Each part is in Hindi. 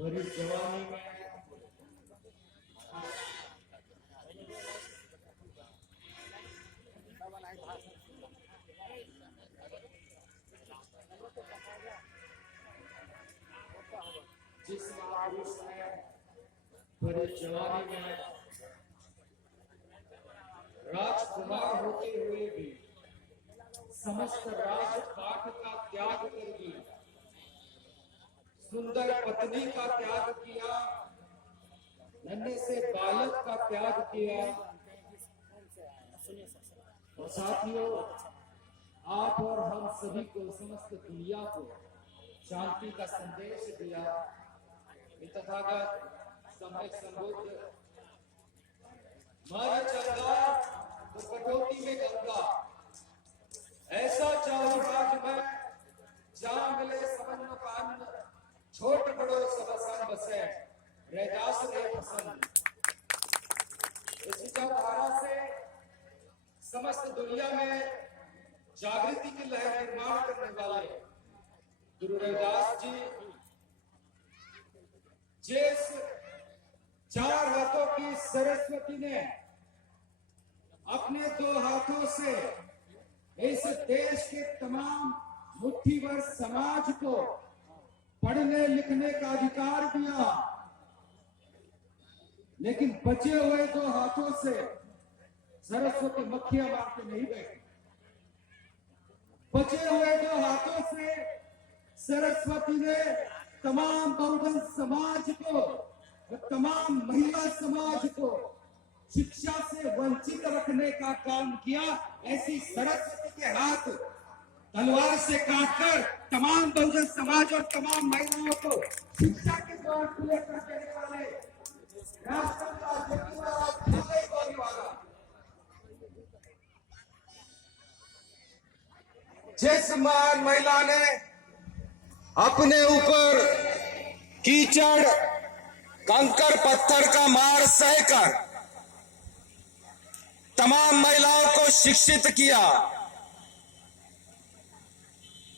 भरी जवानी में जिस महापुरुष ने भरी जवानी में राजकुमार होते हुए भी समस्त राजपाट का त्याग कर दिया, सुंदर पत्नी का त्याग किया, नन्हे से बालक का त्याग किया। और साथियों, आप और हम सभी को, समस्त दुनिया को शांति का संदेश दिया। तथागत सम्यक संबुद्ध मार चंगा तो कटौती में गंगा, ऐसा चाहो राज में जहां मिले समन कान, छोट बड़ो सब संग बसे, रैदास रे पसंद। इस विचारधारा से समस्त दुनिया में जागृति की लहर निर्माण करने वाले गुरु रविदास जी, जिस चार हाथों की सरस्वती ने अपने दो हाथों से इस देश के तमाम मुट्ठीभर समाज को पढ़ने लिखने का अधिकार दिया, लेकिन बचे हुए दो हाथों से सरस्वती मक्खियां मारते नहीं बैठे। बचे हुए दो हाथों से सरस्वती ने तमाम बहुजन समाज को, तमाम महिला समाज को शिक्षा से वंचित रखने का काम किया। ऐसी सरस्वती के हाथ तलवार से काटकर तमाम बहुजन समाज और तमाम महिलाओं को शिक्षा के द्वार खुले कर देने वाले राष्ट्रपिता ज्योतिराव फुले वाला, जिस महान महिला ने अपने ऊपर कीचड़ कंकर पत्थर का मार सहकर तमाम महिलाओं को शिक्षित किया,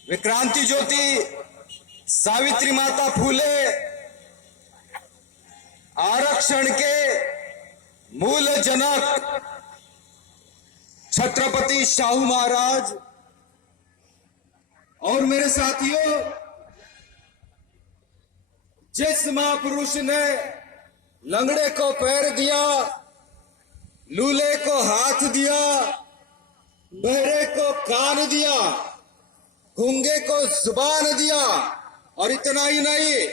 वे क्रांति ज्योति सावित्री माता फूले आरक्षण के मूल जनक छत्रपति शाहू महाराज। और मेरे साथियों, जिस महापुरुष ने लंगड़े को पैर दिया, लूले को हाथ दिया, बहरे को कान दिया, गूंगे को जुबान दिया, और इतना ही नहीं,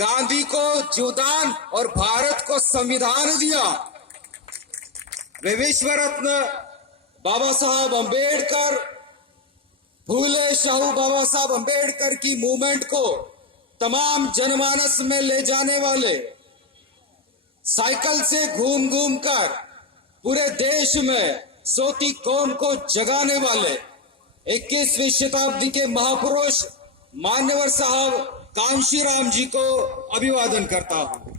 गांधी को जीवदान और भारत को संविधान दिया, वे विश्व रत्न बाबा साहब अंबेडकर, फूले शाहू बाबा साहब अंबेडकर की मूवमेंट को तमाम जनमानस में ले जाने वाले, साइकिल से घूम घूम कर पूरे देश में सोती कौम को जगाने वाले 21वीं शताब्दी के महापुरुष मान्यवर साहब कांशीराम जी को अभिवादन करता हूं।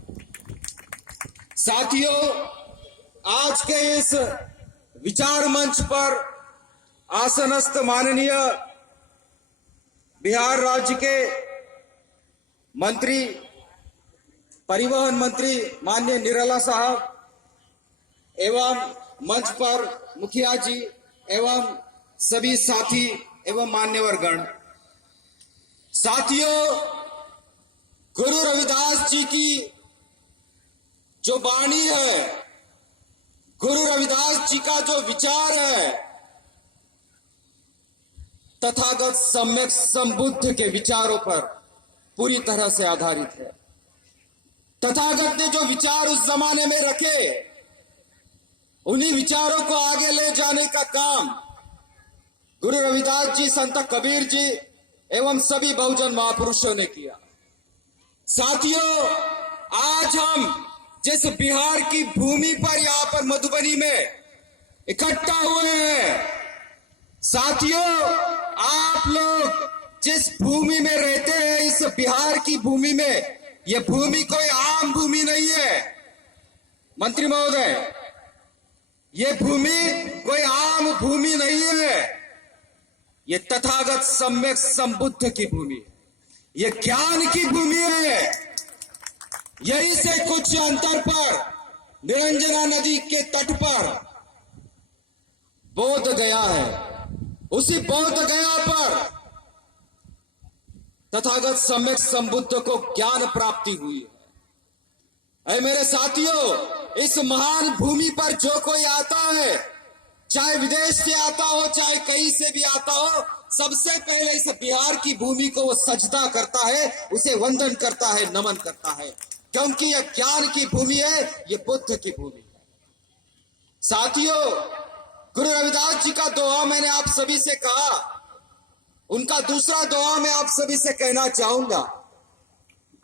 साथियों, आज के इस विचार मंच पर आसनस्थ माननीय बिहार राज्य के मंत्री, परिवहन मंत्री माननीय निराला साहब एवं मंच पर मुखिया जी एवं सभी साथी एवं मान्यवर गण, साथियों, गुरु रविदास जी की जो वाणी है, गुरु रविदास जी का जो विचार है, तथागत सम्यक संबुद्ध के विचारों पर पूरी तरह से आधारित है। तथागत ने जो विचार उस जमाने में रखे, उन्हीं विचारों को आगे ले जाने का काम गुरु रविदास जी, संत कबीर जी एवं सभी बहुजन महापुरुषों ने किया। साथियों, आज हम जिस बिहार की भूमि पर, यहां पर मधुबनी में इकट्ठा हुए हैं, साथियों, आप लोग जिस भूमि में रहते हैं, इस बिहार की भूमि में, यह भूमि कोई आम भूमि नहीं है मंत्री महोदय, ये भूमि कोई आम भूमि नहीं है, ये तथागत सम्यक संबुद्ध की भूमि है, ये ज्ञान की भूमि है, यहीं से कुछ अंतर पर निरंजना नदी के तट पर बोध गया है। उसी बोध गया पर तथागत सम्यक संबुद्ध को ज्ञान प्राप्ति हुई है। ऐ मेरे साथियों, इस महान भूमि पर जो कोई आता है, चाहे विदेश से आता हो चाहे कहीं से भी आता हो, सबसे पहले इस बिहार की भूमि को वो सजदा करता है, उसे वंदन करता है, नमन करता है, क्योंकि यह ज्ञान की भूमि है, ये बुद्ध की भूमि है। साथियों, गुरु रविदास जी का दोहा मैंने आप सभी से कहा, उनका दूसरा दोहा मैं आप सभी से कहना चाहूंगा।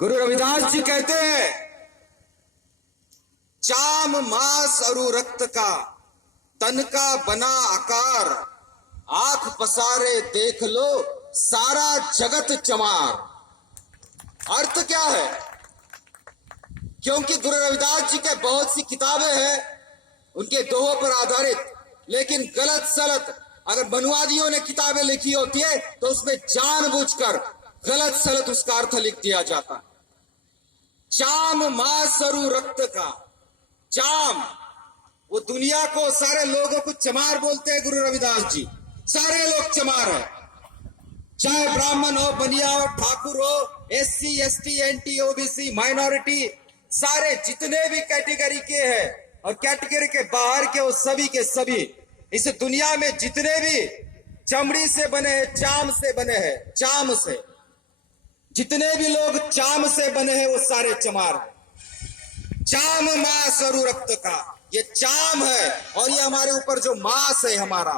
गुरु रविदास जी कहते हैं, चाम मांस और रक्त का तन का बना आकार, आंख पसारे देख लो सारा जगत चमार। अर्थ क्या है? क्योंकि गुरु रविदास जी के बहुत सी किताबें हैं उनके दोहों पर आधारित, लेकिन गलत सलत अगर मनुवादियों ने किताबें लिखी होती है तो उसमें जानबूझकर गलत सलत उसका अर्थ लिख दिया जाता है। चाम मांस और रक्त का, चाम वो दुनिया को, सारे लोगों को चमार बोलते हैं गुरु रविदास जी। सारे लोग चमार है, चाहे ब्राह्मण हो, बनिया हो, ठाकुर हो, SC ST NT OBC minority, सारे जितने भी कैटेगरी के हैं और कैटेगरी के बाहर के, वो सभी के सभी इस दुनिया में जितने भी चमड़ी से बने हैं, चाम से बने हैं, चाम से जितने भी लोग चाम से बने हैं वो सारे चमार हैं। चाम मांस और रक्त का, ये चाम है और ये हमारे ऊपर जो मांस है हमारा,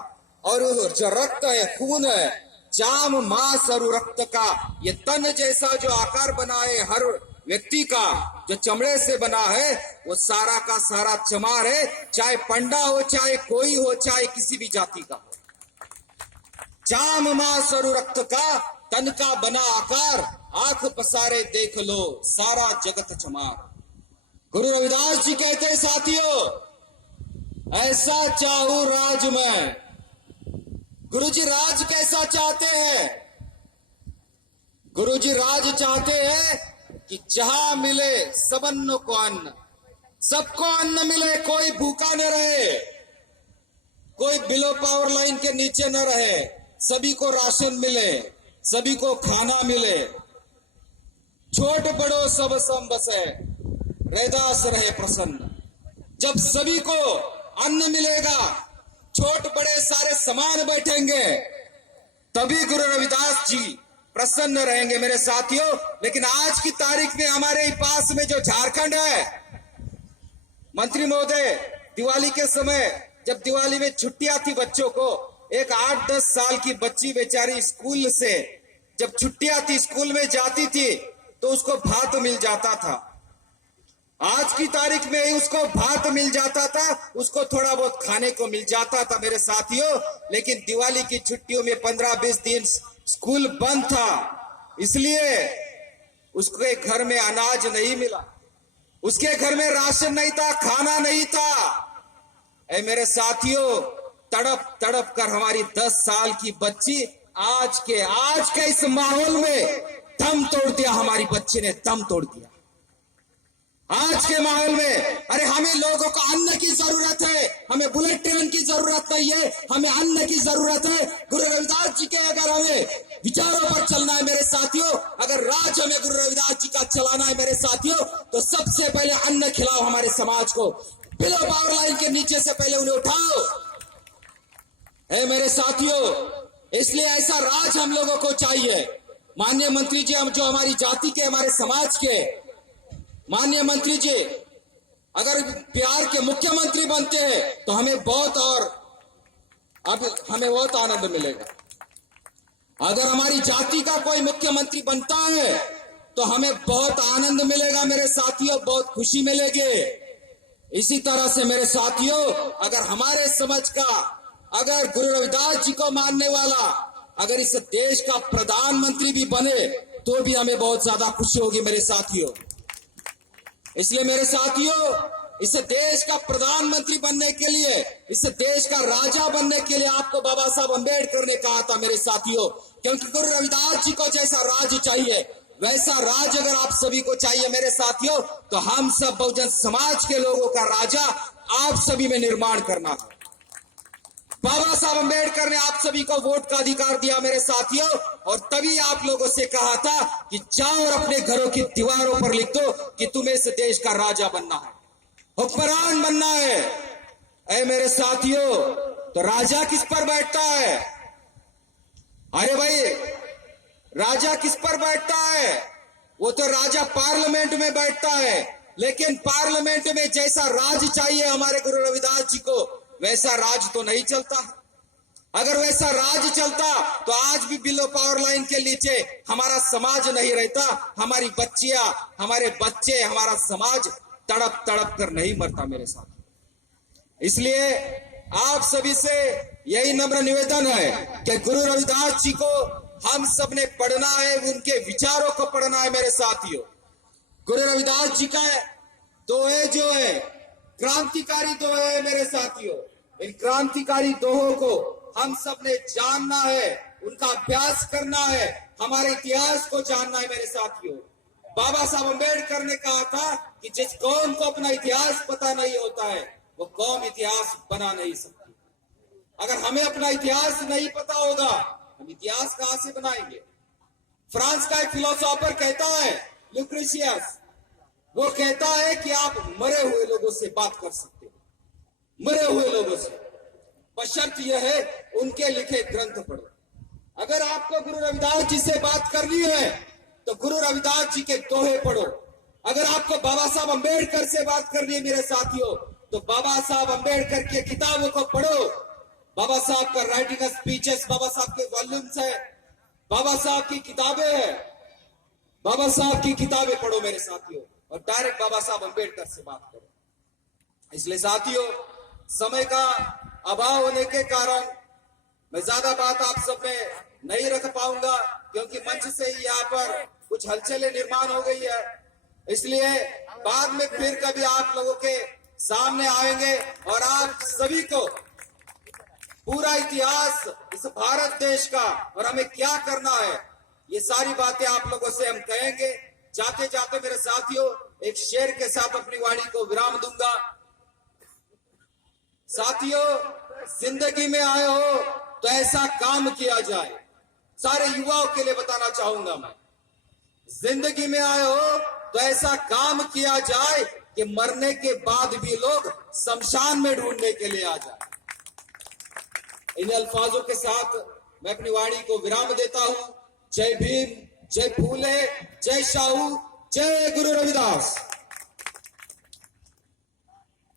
और जो रक्त है, खून है, चाम मांस और रक्त का ये तन जैसा जो आकार बना है हर व्यक्ति का, जो चमड़े से बना है, वो सारा का सारा चमार है, चाहे पंडा हो, चाहे कोई हो, चाहे किसी भी जाति का हो। चाम मांस और रक्त का तन का बना आकार, आंख पसारे देख लो सारा जगत चमार। गुरु रविदास जी कहते हैं, साथियों, ऐसा चाहूं राज में। गुरु जी राज कैसा चाहते हैं? गुरु जी राज चाहते हैं कि जहां मिले सबन्नो को अन्न, सबको अन्न मिले, कोई भूखा न रहे, कोई बिलो पावर लाइन के नीचे न रहे, सभी को राशन मिले, सभी को खाना मिले, छोट बड़ो सब सम बसे, रैदास रहे प्रसन्न। जब सभी को अन्न मिलेगा, छोट बड़े सारे समान बैठेंगे, तभी गुरु रविदास जी प्रसन्न रहेंगे मेरे साथियों। लेकिन आज की तारीख में हमारे ही पास में जो झारखंड है, मंत्री महोदय, दिवाली के समय जब दिवाली में छुट्टियां थी बच्चों को, एक 8-10 साल की बच्ची बेचारी स्कूल से जब छुट्टियां थी स्कूल में जाती थी तो उसको भात मिल जाता था। आज की तारीख में ही उसको भात मिल जाता था, उसको थोड़ा बहुत खाने को मिल जाता था मेरे साथियों। लेकिन दिवाली की छुट्टियों में 15-20 दिन स्कूल बंद था, इसलिए उसके घर में अनाज नहीं मिला, उसके घर में राशन नहीं था, खाना नहीं था। ऐ मेरे साथियों, तड़प तड़प कर हमारी 10 साल की बच्ची आज के इस माहौल में दम तोड़ दिया। हमारी बच्ची ने दम तोड़ दिया आज के माहौल में। अरे हमें लोगों को अन्न की जरूरत है, हमें बुलेट ट्रेन की जरूरत नहीं है, हमें अन्न की जरूरत है। गुरु रविदास जी के अगर हमें विचारों पर चलना है मेरे साथियों, अगर राज हमें गुरु रविदास जी का चलाना है मेरे साथियों, तो सबसे पहले अन्न खिलाओ हमारे समाज को, बिलो पावर लाइन के नीचे से पहले उन्हें उठाओ। है मेरे साथियों, इसलिए ऐसा राज हम लोगों को चाहिए। माननीय मंत्री जी, हम जो हमारी जाति के, हमारे समाज के माननीय मंत्री जी, अगर बिहार के मुख्यमंत्री बनते हैं तो हमें बहुत आनंद मिलेगा। अगर हमारी जाति का कोई मुख्यमंत्री बनता है तो हमें बहुत आनंद मिलेगा मेरे साथियों, बहुत खुशी मिलेगी। इसी तरह से मेरे साथियों, अगर हमारे समाज का, अगर गुरु रविदास जी को मानने वाला अगर इस देश का प्रधानमंत्री भी बने तो भी हमें बहुत ज्यादा खुशी होगी मेरे साथियों। इसलिए मेरे साथियों, इस देश का प्रधानमंत्री बनने के लिए, इस देश का राजा बनने के लिए आपको बाबा साहब अंबेडकर ने कहा था मेरे साथियों, क्योंकि गुरु रविदास जी को जैसा राज चाहिए वैसा राज अगर आप सभी को चाहिए मेरे साथियों, तो हम सब बहुजन समाज के लोगों का राजा आप सभी में निर्माण करना है। बाबा साहब अंबेडकर ने आप सभी को वोट का अधिकार दिया मेरे साथियों, और तभी आप लोगों से कहा था कि जाओ और अपने घरों की दीवारों पर लिख दो कि तुम्हें इस देश का राजा बनना है, हुक्मरान बनना है। ऐ मेरे साथियों, तो राजा किस पर बैठता है? अरे भाई, राजा किस पर बैठता है? वो तो राजा पार्लियामेंट में बैठता है, लेकिन पार्लियामेंट में जैसा राज चाहिए हमारे गुरु रविदास जी को, वैसा राज तो नहीं चलता। अगर वैसा राज चलता तो आज भी बिलो पावर लाइन के नीचे हमारा समाज नहीं रहता, हमारी बच्चियां, हमारे बच्चे, हमारा समाज तड़प तड़प कर नहीं मरता मेरे साथ। इसलिए आप सभी से यही नम्र निवेदन है कि गुरु रविदास जी को हम सब ने पढ़ना है, उनके विचारों को पढ़ना है मेरे साथियों। गुरु रविदास जी का दोहे जो है क्रांतिकारी दोहे है मेरे साथियों। इन क्रांतिकारी दोहों को हम सब ने जानना है, उनका अभ्यास करना है, हमारे इतिहास को जानना है मेरे साथियों। बाबा साहब अंबेडकर ने कहा था कि जिस कौम को अपना इतिहास पता नहीं होता है, वो कौम इतिहास बना नहीं सकती। अगर हमें अपना इतिहास नहीं पता होगा, हम इतिहास कहां से बनाएंगे? फ्रांस का एक फिलोसोफर कहता है, लुक्रेशियस, वो कहता है कि आप मरे हुए लोगों से बात कर सकते हो, मरे हुए लोगों से, बशर्त यह है उनके लिखे ग्रंथ पढ़ो। अगर आपको गुरु रविदास जी से बात करनी है तो गुरु रविदास जी के दोहे पढ़ो। अगर आपको बाबा साहब अंबेडकर से बात करनी है मेरे साथियों, तो बाबा साहब अंबेडकर की किताबों को पढ़ो। बाबा साहब का राइटिंग स्पीचेस, बाबा साहब के वॉल्यूम्स है, बाबा साहब की किताबें हैं, बाबा साहब की किताबें पढ़ो मेरे साथियों, और डायरेक्ट बाबा साहब अंबेडकर से बात करो। इसलिए साथियों, समय का अभाव होने के कारण मैं ज्यादा बात आप सब में नहीं रख पाऊंगा, क्योंकि मंच से ही यहाँ पर कुछ हलचलें निर्माण हो गई है। इसलिए बाद में फिर कभी आप लोगों के सामने आएंगे और आप सभी को पूरा इतिहास इस भारत देश का और हमें क्या करना है, ये सारी बातें आप लोगों से हम कहेंगे। जाते जाते मेरे साथियों, एक शेर के साथ अपनी वाणी को विराम दूंगा। साथियों, जिंदगी में आए हो तो ऐसा काम किया जाए। सारे युवाओं के लिए बताना चाहूंगा मैं, जिंदगी में आए हो तो ऐसा काम किया जाए कि मरने के बाद भी लोग शमशान में ढूंढने के लिए आ जाए। इन अल्फाजों के साथ मैं अपनी वाणी को विराम देता हूं। जय भीम, जय फूले, जय शाहू, जय गुरु रविदास।